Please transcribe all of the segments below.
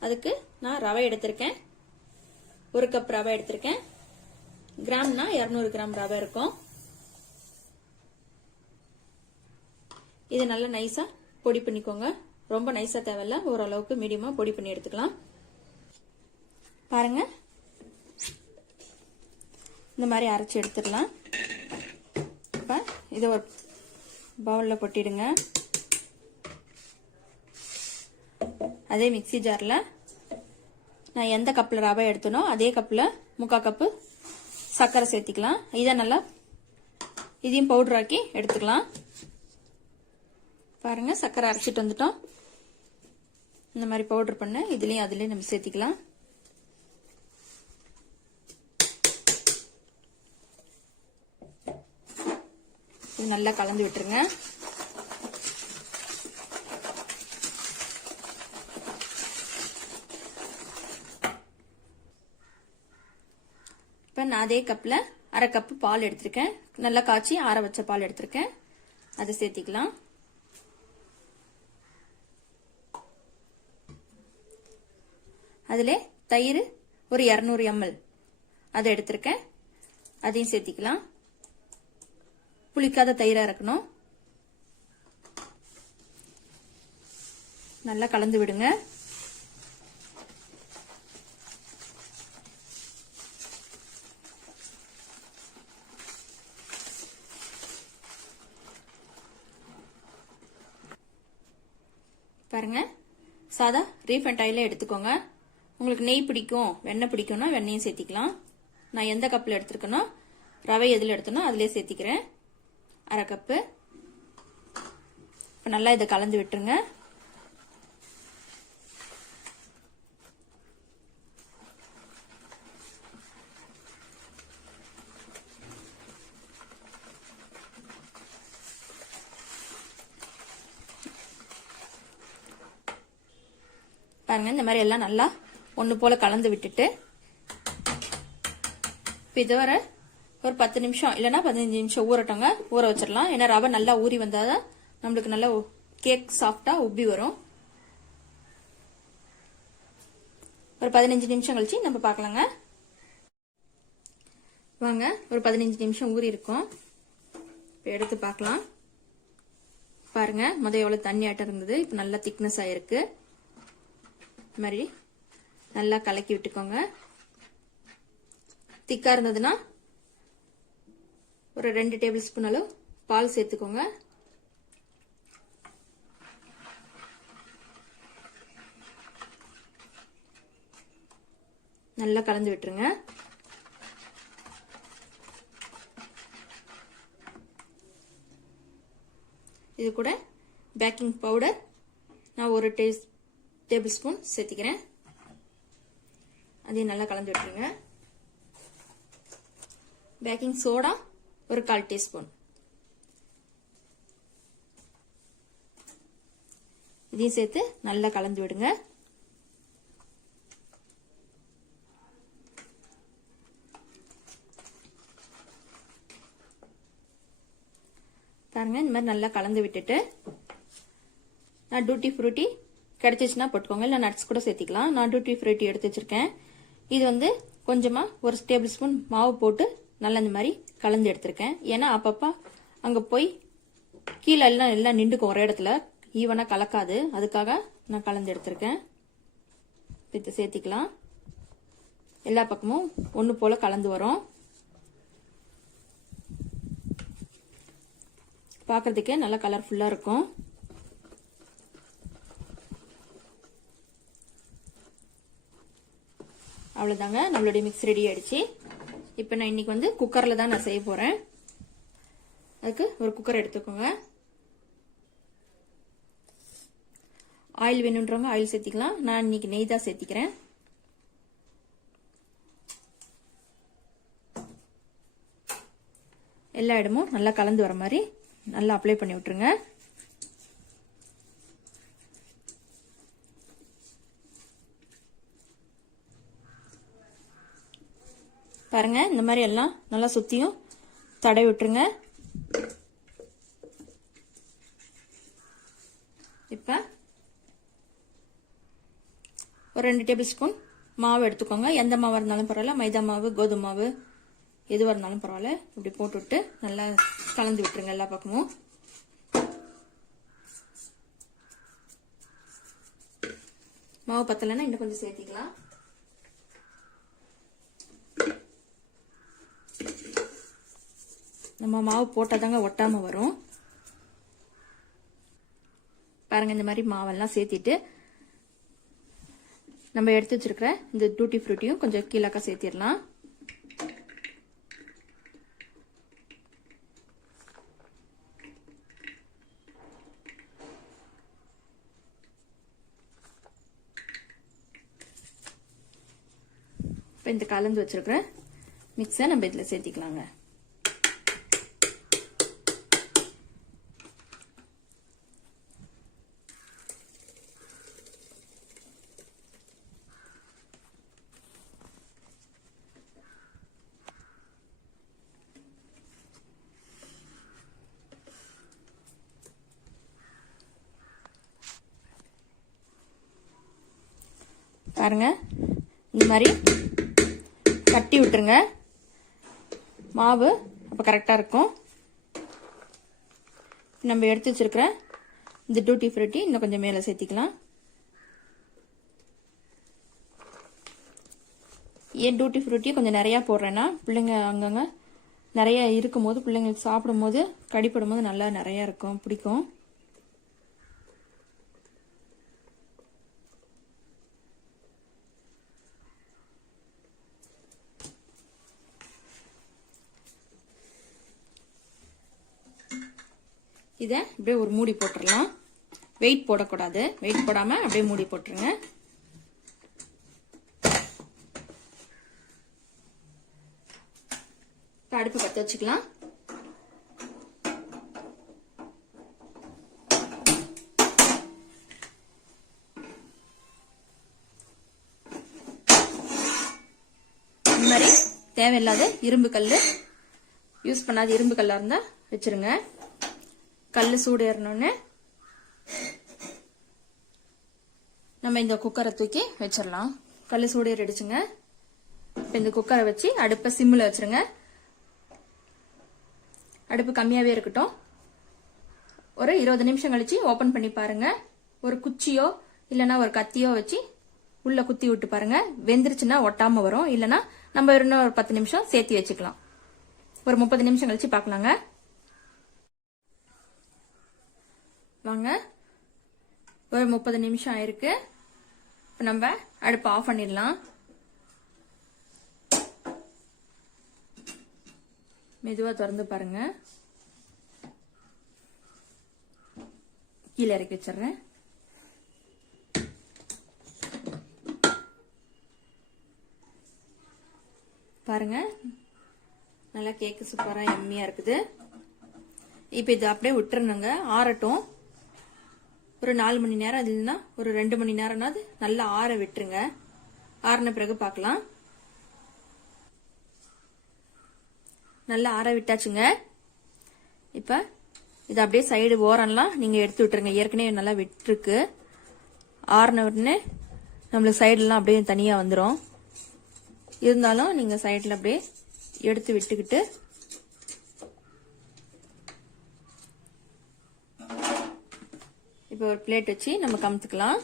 அதுக்கு நான் ரவை எடுத்திருக்கேன். ஒரு கப் ரவை எடுத்திருக்கேன். கிராம்னா இரநூறு கிராம் ரவை இருக்கும். இது நல்லா நைஸா பொடி பண்ணிக்கோங்க. ரொம்ப நைஸா தேவையில்ல. ஓரளவுக்கு மீடியமாக பொடி பண்ணி எடுத்துக்கலாம். பாருங்க. இந்த மாதிரி அரைச்சி எடுத்துடலாம். இப்போ இதை ஒரு பவுலில் கொட்டிடுங்க. அதே மிக்ஸி ஜாரில் நான் எந்த கப்பில் ரவை எடுத்தனோ அதே கப்பில் முக்கால் கப்பு சர்க்கரை சேர்த்திக்கலாம். இதை நல்லா இதையும் பவுடராக்கி எடுத்துக்கலாம். பாருங்கள் சர்க்கரை அரைச்சிட்டு வந்துட்டோம். இந்த மாதிரி பவுடர் பண்ண இதுலேயும் அதுலேயும் நம்ம சேர்த்திக்கலாம். இது நல்லா கலந்து விட்டுருங்க. நான் அதே கப்பில் அரை கப்பு பால் எடுத்திருக்கேன். நல்லா காய்ச்சி ஆற வச்ச பால் எடுத்திருக்கேன். அதை சேர்த்திக்கலாம். அதில் தயிர் ஒரு இரநூறு எம்எல். அதை எடுத்திருக்கேன். அதையும் சேர்த்திக்கலாம். புளிக்காத தயிராக இருக்கணும். நல்லா கலந்து விடுங்க பாருங்க சாதா ரீஃபண்ட் ஆயிலே எடுத்துக்கோங்க. உங்களுக்கு நெய் பிடிக்கும் வெண்ணெய் பிடிக்கும்னா வெண்ணையும் சேர்த்திக்கலாம். நான் எந்த கப்பில் எடுத்துருக்கேனோ ரவை எதில் எடுத்தனோ அதிலே சேர்த்திக்கிறேன். அரை கப்பு. இப்போ நல்லா இதை கலந்து விட்டுருங்க. பாருங்க இந்த மாதிரி எல்லாம் நல்லா ஒன்று போல கலந்து விட்டுட்டு இப்போ இது வர ஒரு பத்து நிமிஷம் இல்லைனா பதினஞ்சு நிமிஷம் ஊறட்டோங்க. ஊற வச்சிடலாம். ஏன்னா ரவை நல்லா ஊறி வந்தால் தான் நம்மளுக்கு நல்லா கேக் சாஃப்டாக உப்பி வரும். ஒரு பதினஞ்சு நிமிஷம் கழிச்சு நம்ம பார்க்கலாங்க. வாங்க ஒரு பதினஞ்சு நிமிஷம் ஊறி இருக்கும். இப்போ எடுத்து பார்க்கலாம். பாருங்க முதல் எவ்வளோ தண்ணி ஆட்டம் இருந்தது. இப்போ நல்லா திக்னஸ் ஆயிருக்கு. இது மாதிரி நல்லா கலக்கி விட்டுக்கோங்க. திக்கா இருந்ததுன்னா ஒரு ரெண்டு டேபிள் ஸ்பூன் அளவு பால் சேர்த்துக்கோங்க. நல்லா கலந்து விட்டுருங்க. இது கூட பேக்கிங் பவுடர் நான் ஒரு டேஸ்ட் டேபிள் ஸ்பூன் சேர்த்திக்கிறேன். அதையும் நல்லா கலந்து விட்டுருங்க. பேக்கிங் சோடா ஒரு கால் டீஸ்பூன். இதையும் சேர்த்து நல்லா கலந்து விடுங்க. பாருங்க இந்த மாதிரி நல்லா கலந்து விட்டுட்டு நான் டூட்டி ஃப்ரூட்டி கிடைச்சிச்சுன்னா போட்டுக்கோங்க. இல்லை நட்ஸ் கூட சேர்த்திக்கலாம். நான் டூட்டி ஃப்ரூட்டி எடுத்து வச்சிருக்கேன். இது வந்து கொஞ்சமாக ஒரு டேபிள் ஸ்பூன் மாவு போட்டு நல்லா இந்த மாதிரி கலந்து எடுத்திருக்கேன். ஏன்னா அப்பப்போ அங்கே போய் கீழே எல்லாம் எல்லாம் நின்றுக்கும் ஒரே இடத்துல. ஈவனாக கலக்காது. அதுக்காக நான் கலந்து எடுத்திருக்கேன். இதை சேர்த்திக்கலாம். எல்லா பக்கமும் ஒன்று போல் கலந்து வரும். பார்க்கறதுக்கே நல்லா கலர்ஃபுல்லாக இருக்கும். அவ்வளோதாங்க நம்மளுடைய மிக்ஸ் ரெடி ஆயிடுச்சு. இப்போ நான் இன்னைக்கு வந்து குக்கரில் தான் நான் செய்ய போகிறேன் அதுக்கு ஒரு குக்கர் எடுத்துக்கோங்க. ஆயில் வேணுன்றவங்க ஆயில் சேர்த்திக்கலாம். நான் இன்னைக்கு நெய் தான் சேர்த்திக்கிறேன். எல்லா இடமும் நல்லா கலந்து வர மாதிரி நல்லா அப்ளை பண்ணி விட்டுருங்க. பாருங்க இந்த மாதிரி எல்லாம் நல்லா சுத்தியும் தடவி விட்டுருங்க. இப்ப ஒரு ரெண்டு டேபிள் ஸ்பூன் மாவு எடுத்துக்கோங்க. எந்த மாவு இருந்தாலும் பரவாயில்ல. மைதா மாவு கோதுமை மாவு எதுவாக இருந்தாலும் பரவாயில்ல. இப்படி போட்டு விட்டு நல்லா கலந்து விட்டுருங்க எல்லா பக்கமும். மாவு பத்தலைன்னா இன்னும் கொஞ்சம் சேர்த்திக்கலாம். நம்ம மாவு போட்டாதாங்க ஒட்டாம வரும். பாருங்க இந்த மாதிரி மாவெல்லாம் சேர்த்திட்டு நம்ம எடுத்து வச்சிருக்கிற இந்த டூட்டி ஃப்ரூட்டியும் கொஞ்சம் கீழாக்கா சேர்த்திடலாம். இப்போ இந்த கலந்து வச்சிருக்கிற மிக்ஸை நம்ம இதில் சேர்த்திக்கலாங்க. பாருங்க. இந்த மாதிரி கட்டி விட்டுருங்க. மாவு அப்போ கரெக்டாக இருக்கும். நம்ம எடுத்து வச்சுருக்கிற இந்த டூட்டி ஃப்ரூட்டி இன்னும் கொஞ்சம் மேலே சேர்த்திக்கலாம். ஏன் டூட்டி ஃப்ரூட்டி கொஞ்சம் நிறையா போடுறேன்னா பிள்ளைங்க அங்கங்கே நிறையா இருக்கும் போது பிள்ளைங்களுக்கு சாப்பிடும் போது கடிப்படும் போது நல்லா நிறையா இருக்கும் பிடிக்கும். இதை அப்படியே ஒரு மூடி போட்டுடலாம் வெயிட் போடக்கூடாது. வெயிட் போடாமல் அப்படியே மூடி போட்டுருங்க. அடுப்பு பற்ற வச்சுக்கலாம். இந்த மாதிரி தேவையில்லாத இரும்பு கல் யூஸ் பண்ணாத இரும்பு கல்லாக இருந்தால் வச்சிருங்க. கல் சூடு நம்ம இந்த குக்கரை தூக்கி வச்சிடலாம். கல் சூடேறிடுச்சுங்க. இப்போ இந்த குக்கரை வச்சு அடுப்பை சிம்மில் வச்சிருங்க. அடுப்பு கம்மியாகவே இருக்கட்டும். ஒரு இருபது நிமிஷம் கழிச்சு ஓப்பன் பண்ணி பாருங்க. ஒரு குச்சியோ இல்லைன்னா ஒரு கத்தியோ வச்சு உள்ள குத்தி விட்டு பாருங்க. வெந்துருச்சுன்னா ஒட்டாம வரும். இல்லைன்னா நம்ம இன்னும் ஒரு பத்து நிமிஷம் சேர்த்து வச்சுக்கலாம். ஒரு முப்பது நிமிஷம் கழிச்சு பார்க்கலாங்க. வாங்க. ஒரு முப்பது நிமிஷம் ஆயிருக்கு. இப்போ நம்ம அடுப்பை ஆஃப் பண்ணிடலாம். மெதுவாக திறந்து பாருங்க. கீழே இறக்கி வச்சிடுறேன். பாருங்க. நல்லா கேக்கு சூப்பராக எம்மியாக இருக்குது. இப்போ இது அப்படியே விட்டுறணுங்க. ஆறட்டும். ஒரு நாலு மணி நேரம் அது இல்லைன்னா ஒரு ரெண்டு மணி நேரம்னாது நல்லா ஆற விட்டுருங்க. ஆறின பிறகு பார்க்கலாம். நல்லா ஆற விட்டாச்சுங்க. இப்போ இது அப்படியே சைடு ஓரம்லாம் நீங்கள் எடுத்து விட்டுருங்க. ஏற்கனவே நல்லா விட்டுருக்கு. ஆறின உடனே நம்மளுக்கு சைடுலாம் அப்படியே தனியாக வந்துடும் இருந்தாலும் நீங்கள் சைடில் அப்படியே எடுத்து விட்டுக்கிட்டு இப்போ ஒரு பிளேட் வச்சு நம்ம கமுத்துக்கலாம்.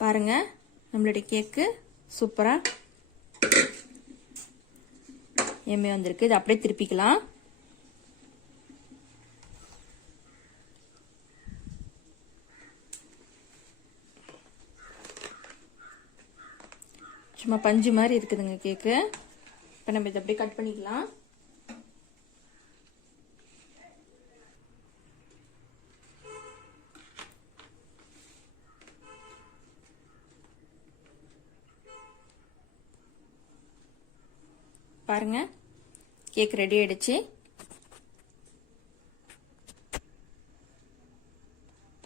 பாருங்க நம்மளுடைய கேக்கு சூப்பரா எம்ஏ வந்திருக்கு. இது அப்படியே திருப்பிக்கலாம். சும்மா பஞ்சு மாதிரி இருக்குதுங்க கேக்கு. இப்போ நம்ம இதை அப்படியே கட் பண்ணிக்கலாம். பாருங்க கேக் ரெடி ஆயிடுச்சு.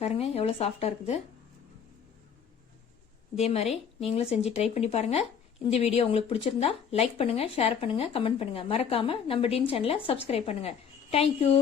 பாருங்க எவ்வளோ சாஃப்டாக இருக்குது. இதே மாதிரி நீங்களும் செஞ்சு ட்ரை பண்ணி பாருங்க. இந்த வீடியோ உங்களுக்கு பிடிச்சிருந்தா லைக் பண்ணுங்க ஷேர் பண்ணுங்க கமெண்ட் பண்ணுங்க. மறக்காம நம்ம டீன் சேனலை சப்ஸ்கிரைப் பண்ணுங்க. தேங்க்யூ